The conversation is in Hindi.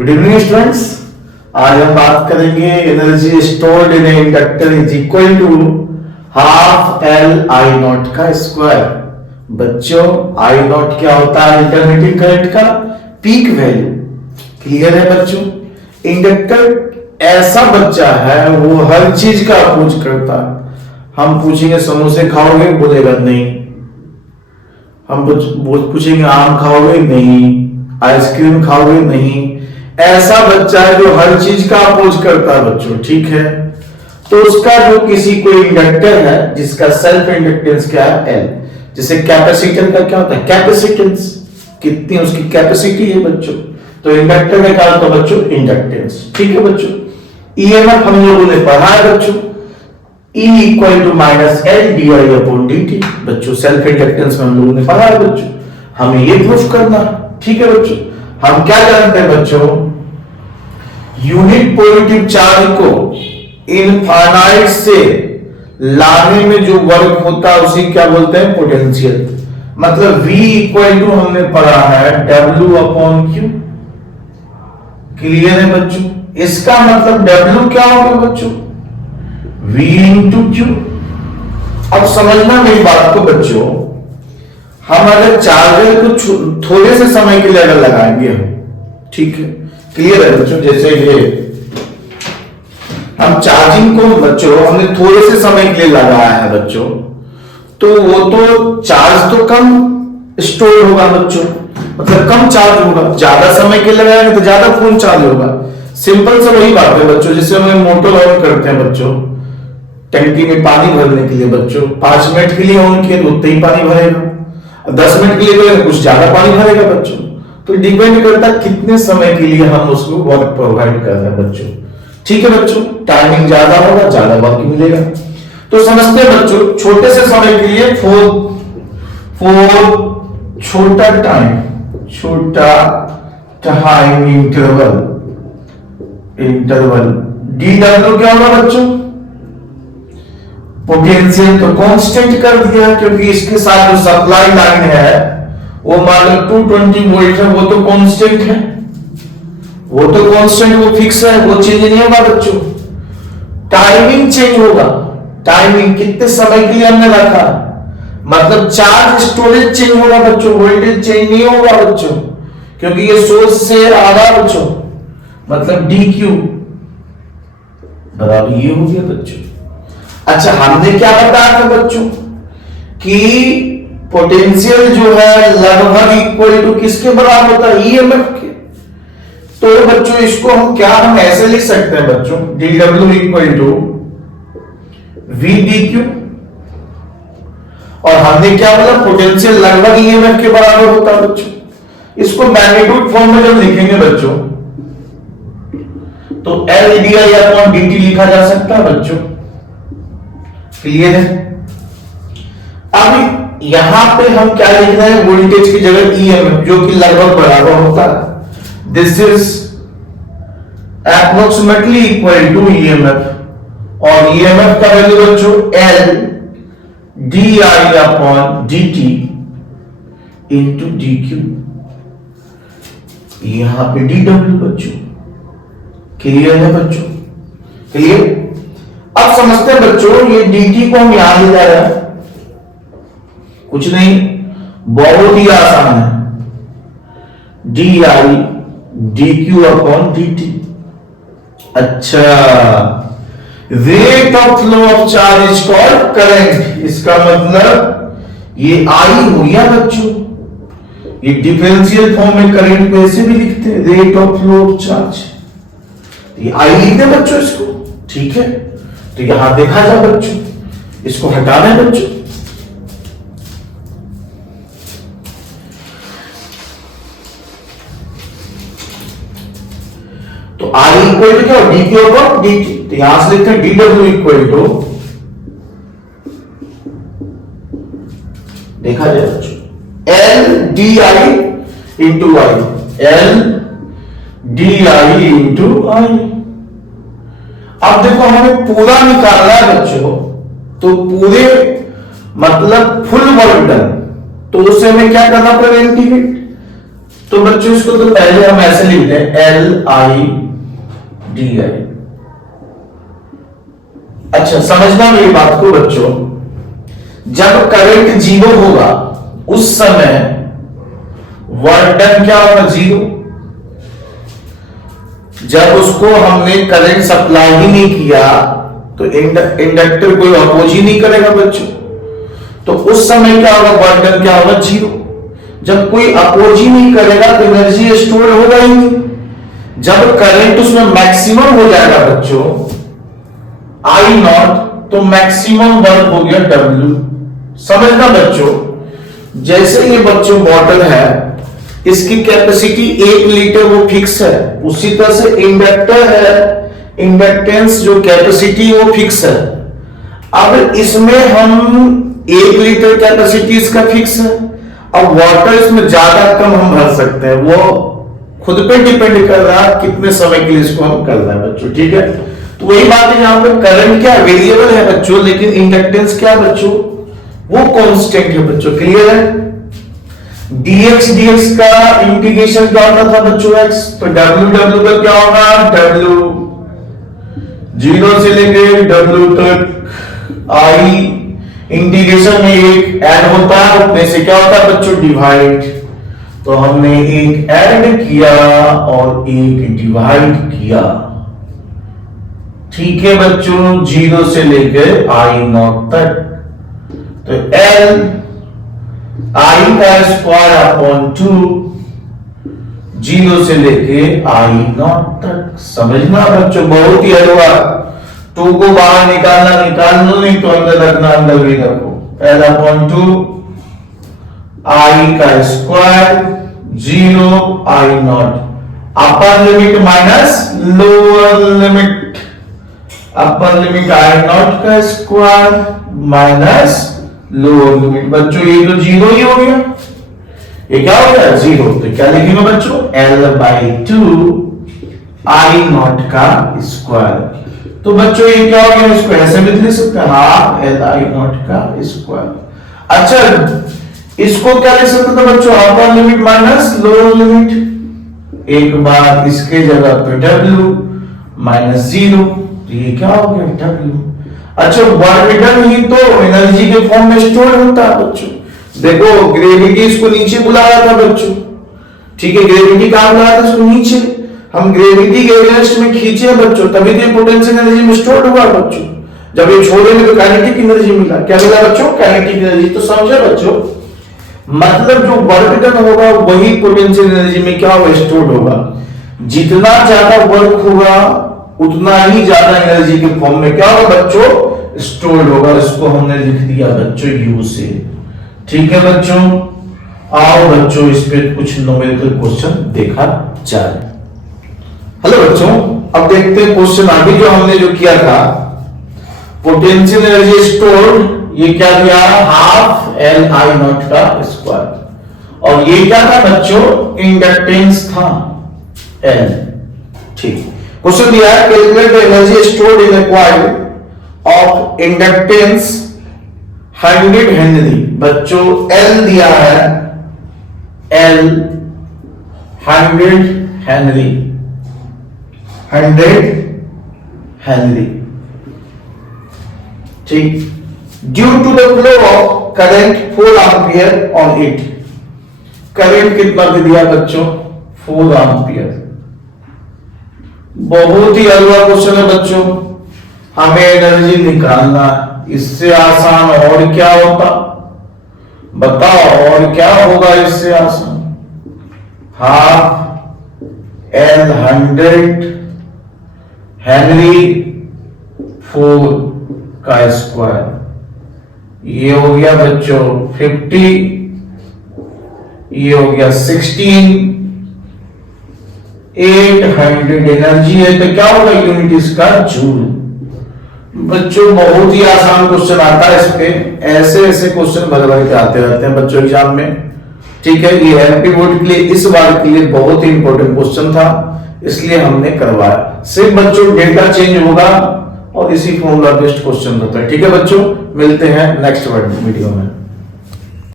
Good evening students. आज हम बात करेंगे energy stored in inductor is equal to half L I naught का स्क्वायर। बच्चों आई नॉट क्या होता है? अल्टरनेटिंग करंट का पीक वैल्यू। क्लियर है बच्चों? इंडक्टर ऐसा बच्चा है वो हर चीज का अपोज करता है। हम पूछेंगे समोसे खाओगे, बोलेगा नहीं। हम पूछेंगे आम खाओगे, नहीं। आइसक्रीम खाओगे, नहीं। ऐसा बच्चा है जो हर चीज का अपोज करता है बच्चों, ठीक है। तो उसका जो किसी कोई इंडक्टर है जिसका सेल्फ इंडक्टेंस क्या है? एल। जैसे कैपेसिटर का क्या होता है? कैपेसिटेंस। कितनी उसकी कैपेसिटी है बच्चों, तो इंडक्टर में क्या होता है बच्चों? इंडक्टेंस। ठीक है बच्चों। ईएमएफ हम लोगों ने पढ़ा है बच्चों, E equal to minus L D I upon D T. बच्चों सेल्फ इंडक्टेंस में हम लोगों ने पढ़ा है बच्चों, हमें ये प्रूफ करना। ठीक है बच्चों। हम क्या जानते हैं बच्चों? यूनिट पॉजिटिव चार्ज को इनफाइनाइट से लाने में जो वर्क होता है उसी क्या बोलते हैं? पोटेंशियल। मतलब V इक्वल टू हमने पढ़ा है W अपॉन Q। क्लियर है बच्चों? इसका मतलब W क्या होगा बच्चों? V into Q। अब समझना मेरी बात को बच्चों, हम अगर चार्जर को थोड़े से समय के लिए अगर लगाएंगे हम, ठीक है, क्लियर है बच्चों? जैसे ये हम चार्जिंग को बच्चों हमने थोड़े से समय के लिए लगाया है बच्चों, तो वो तो चार्ज तो कम स्टोर होगा बच्चों, मतलब कम चार्ज होगा। ज्यादा समय के लिए लगाएंगे तो ज्यादा फोन चार्ज होगा। सिंपल से वही बात है बच्चों, जैसे हम मोटर ऑन करते हैं बच्चों टंकी में पानी भरने के लिए बच्चों, 5 मिनट के लिए ऑन किए तो उतना ही पानी भरेगा। 10 मिनट के लिए तो कुछ ज्यादा पानी भरेगा बच्चों। तो डिपेंड करता है कितने समय के लिए हम उसको वर्क प्रोवाइड कर रहे हैं बच्चों। ठीक है बच्चों। टाइमिंग ज्यादा होगा, ज्यादा वर्क मिलेगा। तो समझते हैं बच्चों, छोटे से समय के लिए छोटा टाइम इंटरवल डी डब्ल्यू क्या होगा बच्चों? पोटेंशियल। तो कांस्टेंट कर दिया क्योंकि इसके साथ जो सप्लाई लाइन है वो मान लो 220 वोल्ट है, वो तो कांस्टेंट है, वो फिक्स है, वो चेंज नहीं होगा बच्चों। टाइमिंग चेंज होगा। टाइमिंग कितने समय के लिए हमने रखा, मतलब चार्ज स्टोरेज चेंज होगा बच्चों, वोल्टेज चेंज नहीं होगा बच्चों, क्योंकि ये सोर्स से आ रहा बच्चों, मतलब dq बराबर ये हो गया बच्चों। अच्छा, हमने क्या बताया था बच्चों कि पोटेंशियल जो है लगभग इक्वल टू किसके बराबर होता है? ईएमएफ के। तो बच्चों इसको हम ऐसे लिख सकते हैं बच्चों, dw equal to v dq। और हमने क्या बोला? पोटेंशियल लगभग ईएमएफ के बराबर होता है बच्चों। इसको मैग्नीट्यूड फॉर्म में जब लिखेंगे बच्चों तो L di अपॉन dt लिखा जा सकता है बच्चों। क्लियर है? अब यहां पे हम क्या लिख रहे हैं? वोल्टेज की जगह ईएमएफ जो कि लगभग बराबर होता है। This is approximately equal to EMF. और ईएमएफ का वैल्यू बच्चों L di अपॉन dt इंटू dq। यहां पे dw बच्चों। क्लियर है बच्चों? क्लियर? अब समझते हैं बच्चों, ये dt को हम यहां ले जा रहे हैं, कुछ नहीं, बहुत ही आसान है, di dq अपॉन dt। अच्छा, rate of flow of charge is called current. इसका मतलब ये आई हो गया बच्चों। ये डिफरेंशियल फॉर्म में करंट को ऐसे भी लिखते हैं, rate of flow of charge. ये आई लिखते हैं बच्चों इसको, ठीक है। तो यहां देखा जाए बच्चों, इसको हटाना है बच्चों। तो I इक्वल टू क्या हो? dq upon dt। तो यहां से लिखते हैं dw इक्वल टू, देखा जाए बच्चों, L di इंटू आई, L di इंटू आई। अब देखो हमें पूरा निकालना है बच्चों, तो पूरे मतलब फुल वर्क डन, तो उसे हमें क्या करना पड़ेगा? इंटीग्रेट। तो बच्चों इसको तो पहले हम ऐसे लिखते हैं LIDI। अच्छा समझना मेरी बात को बच्चों, जब करंट जीरो होगा उस समय वर्क डन क्या होगा? जीरो। जब उसको हमने करंट सप्लाई ही नहीं किया तो इंडक्टर कोई अपोज ही नहीं करेगा बच्चों, तो उस समय क्या होगा? वर्क डन क्या होगा? जीरो। जब कोई अपोज ही नहीं करेगा तो एनर्जी स्टोर होगा ही नहीं। जब करंट उसमें मैक्सिमम हो जाएगा बच्चों आई नॉट, तो मैक्सिमम वर्क हो गया W। समझना बच्चों, जैसे ये बच्चों बॉटल है, इसकी कैपेसिटी 1 लीटर वो फिक्स है, उसी तरह से इंडक्टर है, इंडक्टेंस जो कैपेसिटी वो फिक्स है। अब इसमें हम 1 लीटर कैपेसिटी इसका फिक्स है, अब वाटर इसमें ज्यादा कम हम भर सकते हैं, वो खुद पे डिपेंड कर रहा है कितने समय के लिए इसको हम कर रहे हैं बच्चों। ठीक है, तो वही बात है, यहां पर करंट क्या वेरिएबल है बच्चों, लेकिन इंडक्टेंस क्या बच्चों? वो कांस्टेंट है बच्चों। क्लियर है? dx का इंटीग्रेशन क्या होता था बच्चों? x, तो w का क्या होगा? w 0 से लेके w तक i इंटीग्रेशन में एक ऐड होता है, उतने से क्या होता है बच्चों? डिवाइड। तो हमने एक ऐड किया और एक डिवाइड किया। ठीक है बच्चों, 0 से लेकर i नॉट तक, तो L I का स्क्वायर अपॉन 2, 0 से लेके I नॉट तक। समझना बच्चों, बहुत ही हलवा। 2 को बाहर निकालना नहीं तो अंदर रखना, अंदर भी रखो। L अपॉन 2 I का square 0 I not, upper limit minus lower limit, upper limit I not का स्क्वायर माइनस लोअर लिमिट। बच्चों ये तो 0 ही हो गया, ये क्या हो गया? 0। तो क्या लिखेंगे बच्चों? L/2 I नॉट का स्क्वायर। तो बच्चों ये क्या हो गया? इसको ऐसे भी लिख सकते हैं, हाफ L/I नॉट का स्क्वायर। अच्छा इसको क्या लिख सकते थे बच्चों? Upper limit minus lower limit. एक बार इसके जगह पे W माइनस 0, तो ये क्या हो गया? W। अच्छा वर्क डन ही तो एनर्जी के फॉर्म में स्टोर होता है बच्चों। देखो ग्रेविटी इसको नीचे बुला रहा था बच्चों, ठीक है, ग्रेविटी कहां बुला रहा था? इसको नीचे। हम ग्रेविटी के अगेंस्ट में खींचे बच्चों, तभी तो पोटेंशियल एनर्जी में स्टोर हुआ बच्चों। जब ये छोड़ेंगे तो काइनेटिक एनर्जी मिला। क्या मिला बच्चों? Kinetic energy. तो समझे बच्चों, मतलब जो वर्क डन होगा वही पोटेंशियल एनर्जी में क्या होगा? स्टोर होगा। जितना ज्यादा वर्क होगा उतना ही ज्यादा एनर्जी के फॉर्म में क्या होगा बच्चों? स्टोर होगा। इसको हमने लिख दिया बच्चों U से। ठीक है बच्चों, आओ बच्चों इस पे कुछ न्यूमेरिकल क्वेश्चन देखा जाए। हेलो बच्चों, अब देखते हैं क्वेश्चन आगे जो हमने जो किया था, पोटेंशियल एनर्जी स्टोर, ये क्या दिया? हाफ L/I नॉट का स्क्वायर। और ये क्या था बच्चों? इंडक्टेंस था L। ठीक, क्वेश्चन दिया है calculate the energy stored in a coil of inductance 100 henry. बच्चों L दिया है, L 100 हेनरी, 100 हेनरी। ठीक, due to the flow of current 4 ampere on it. Current कितना दे दिया बच्चों? 4 एम्पियर। बहुत ही हलवा क्वेश्चन है बच्चों, हमें एनर्जी निकालना। इससे आसान और क्या होता? बताओ और क्या होगा इससे आसान? हाफ L 100 हेनरी 4 का स्क्वायर, ये हो गया बच्चों 50, ये हो गया 16, 800 एनर्जी है, तो क्या होगा यूनिट इसका? जूल। बच्चों बहुत ही आसान क्वेश्चन आता है इस पे, ऐसे ऐसे क्वेश्चन भर भर के आते रहते हैं बच्चों एग्जाम में। ठीक है, ये एमपी बोर्ड के लिए इस बार के लिए बहुत ही इंपॉर्टेंट क्वेश्चन था, इसलिए हमने करवाया। सिर्फ बच्चों डेटा चेंज होगा और इसी फॉर्मूला बेस्ड क्वेश्चन होता है। ठीक है बच्चों, मिलते हैं नेक्स्ट वीडियो में।